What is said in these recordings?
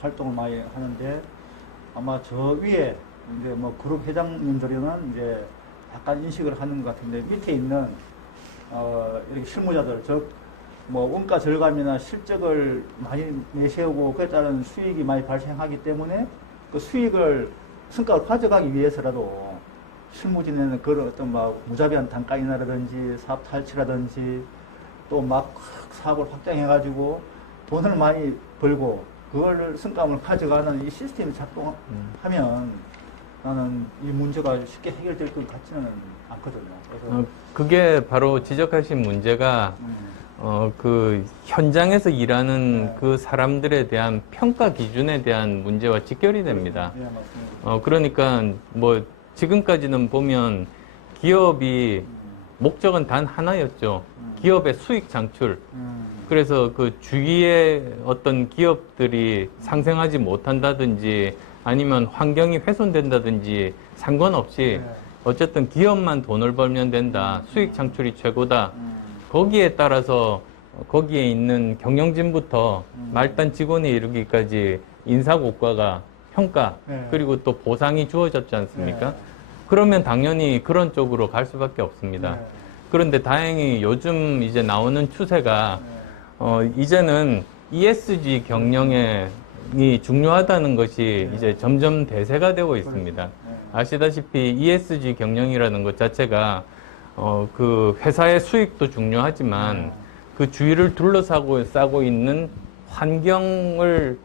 활동을 많이 하는데 아마 저 위에 이제 뭐 그룹 회장님들은 이제 약간 인식을 하는 것 같은데 밑에 있는 이렇게 실무자들 즉 뭐 원가 절감이나 실적을 많이 내세우고 그에 따른 수익이 많이 발생하기 때문에 그 수익을 성과를 가져가기 위해서라도 실무진에는 그런 어떤 막 무자비한 단가 인하라든지 사업 탈취라든지 또 막 사업을 확장해가지고 돈을 많이 벌고 그걸 성과물 가져가는 이 시스템이 작동하면 나는 이 문제가 쉽게 해결될 것 같지는 않거든요. 그래서 그게 바로 지적하신 문제가 그 현장에서 일하는 네. 그 사람들에 대한 평가 기준에 대한 문제와 직결이 됩니다. 네, 맞습니다. 그러니까 뭐 지금까지는 보면 기업이 목적은 단 하나였죠. 기업의 수익 창출. 그래서 그 주위에 어떤 기업들이 상생하지 못한다든지 아니면 환경이 훼손된다든지 상관없이 네. 어쨌든 기업만 돈을 벌면 된다. 수익 창출이 최고다. 거기에 따라서 거기에 있는 경영진부터 말단 직원에 이르기까지 인사고과가 평가 네. 그리고 또 보상이 주어졌지 않습니까? 네. 그러면 당연히 그런 쪽으로 갈 수밖에 없습니다. 네. 그런데 다행히 요즘 이제 나오는 추세가 이제는 ESG 경영이 중요하다는 것이 네. 이제 점점 대세가 되고 있습니다. 네. 아시다시피 ESG 경영이라는 것 자체가 그 회사의 수익도 중요하지만 그 주위를 싸고 있는 환경을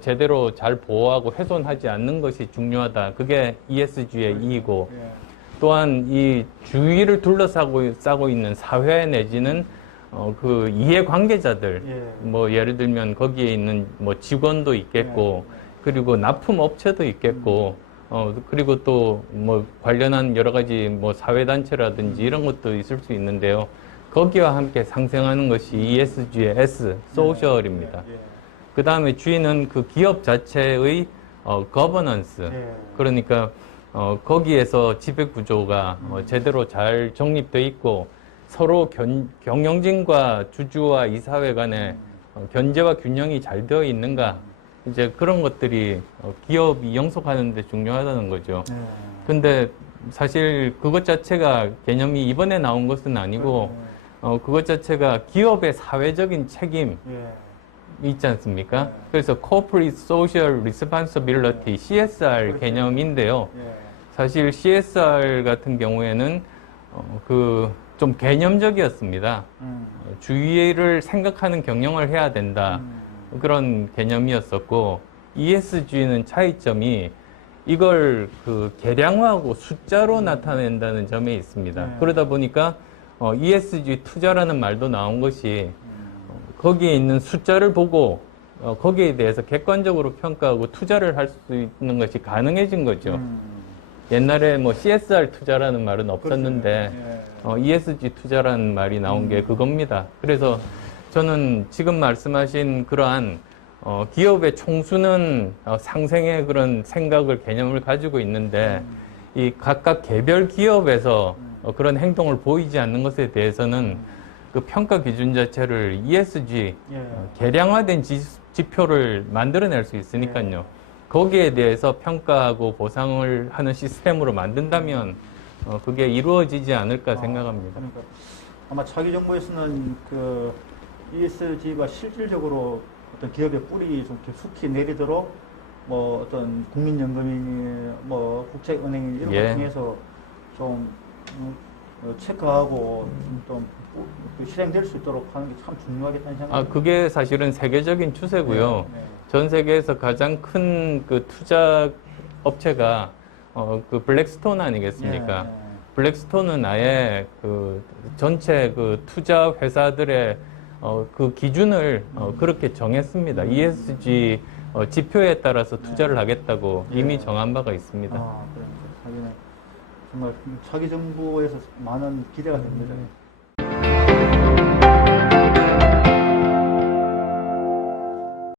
제대로 잘 보호하고 훼손하지 않는 것이 중요하다. 그게 ESG의 이익이고 네. 또한 이 주위를 싸고 있는 사회 내지는 그 이해관계자들 예. 뭐 예를 들면 거기에 있는 뭐 직원도 있겠고 그리고 납품 업체도 있겠고 그리고 또 뭐 관련한 여러 가지 뭐 사회단체라든지 이런 것도 있을 수 있는데요. 거기와 함께 상생하는 것이 ESG의 S, 소셜입니다. 그 다음에 G는 그 기업 자체의 거버넌스. 그러니까 거기에서 지배 구조가 제대로 잘 정립되어 있고 서로 경영진과 주주와 이사회 간에 견제와 균형이 잘 되어 있는가. 이제 그런 것들이 기업이 영속하는 데 중요하다는 거죠. 근데 사실 그것 자체가 개념이 이번에 나온 것은 아니고 그것 자체가 기업의 사회적인 책임 있지 않습니까? 그래서 Corporate Social Responsibility, CSR 개념인데요. 사실 CSR 같은 경우에는 그 좀 개념적이었습니다. 주위를 생각하는 경영을 해야 된다. 그런 개념이었었고 ESG는 차이점이 이걸 그 계량화하고 숫자로 나타낸다는 점에 있습니다. 그러다 보니까 ESG 투자라는 말도 나온 것이 거기에 있는 숫자를 보고 거기에 대해서 객관적으로 평가하고 투자를 할 수 있는 것이 가능해진 거죠. 옛날에 뭐 CSR 투자라는 말은 없었는데 ESG 투자라는 말이 나온 게 그겁니다. 그래서 저는 지금 말씀하신 그러한 기업의 총수는 상생의 그런 생각을 개념을 가지고 있는데 이 각각 개별 기업에서 그런 행동을 보이지 않는 것에 대해서는 그 평가 기준 자체를 ESG 개량화된 지표를 만들어낼 수 있으니까요. 거기에 대해서 평가하고 보상을 하는 시스템으로 만든다면 그게 이루어지지 않을까 생각합니다. 그러니까 아마 차기 정부에서는 그 ESG가 실질적으로 어떤 기업의 뿌리 좀 깊숙이 내리도록 뭐 어떤 국민연금이니 뭐 국책은행이 이런 걸 통해서 좀 체크하고 좀 실행될 수 있도록 하는 게 참 중요하겠다는 생각이 그게 사실은 세계적인 추세고요. 전 세계에서 가장 큰 그 투자 업체가 그 블랙스톤 아니겠습니까? 블랙스톤은 아예 그 전체 그 투자 회사들의 그 기준을 그렇게 정했습니다. ESG 지표에 따라서 투자를 하겠다고 이미 정한 바가 있습니다. 그러니까 자기는 정말 차기 정부에서 많은 기대가 됩니다.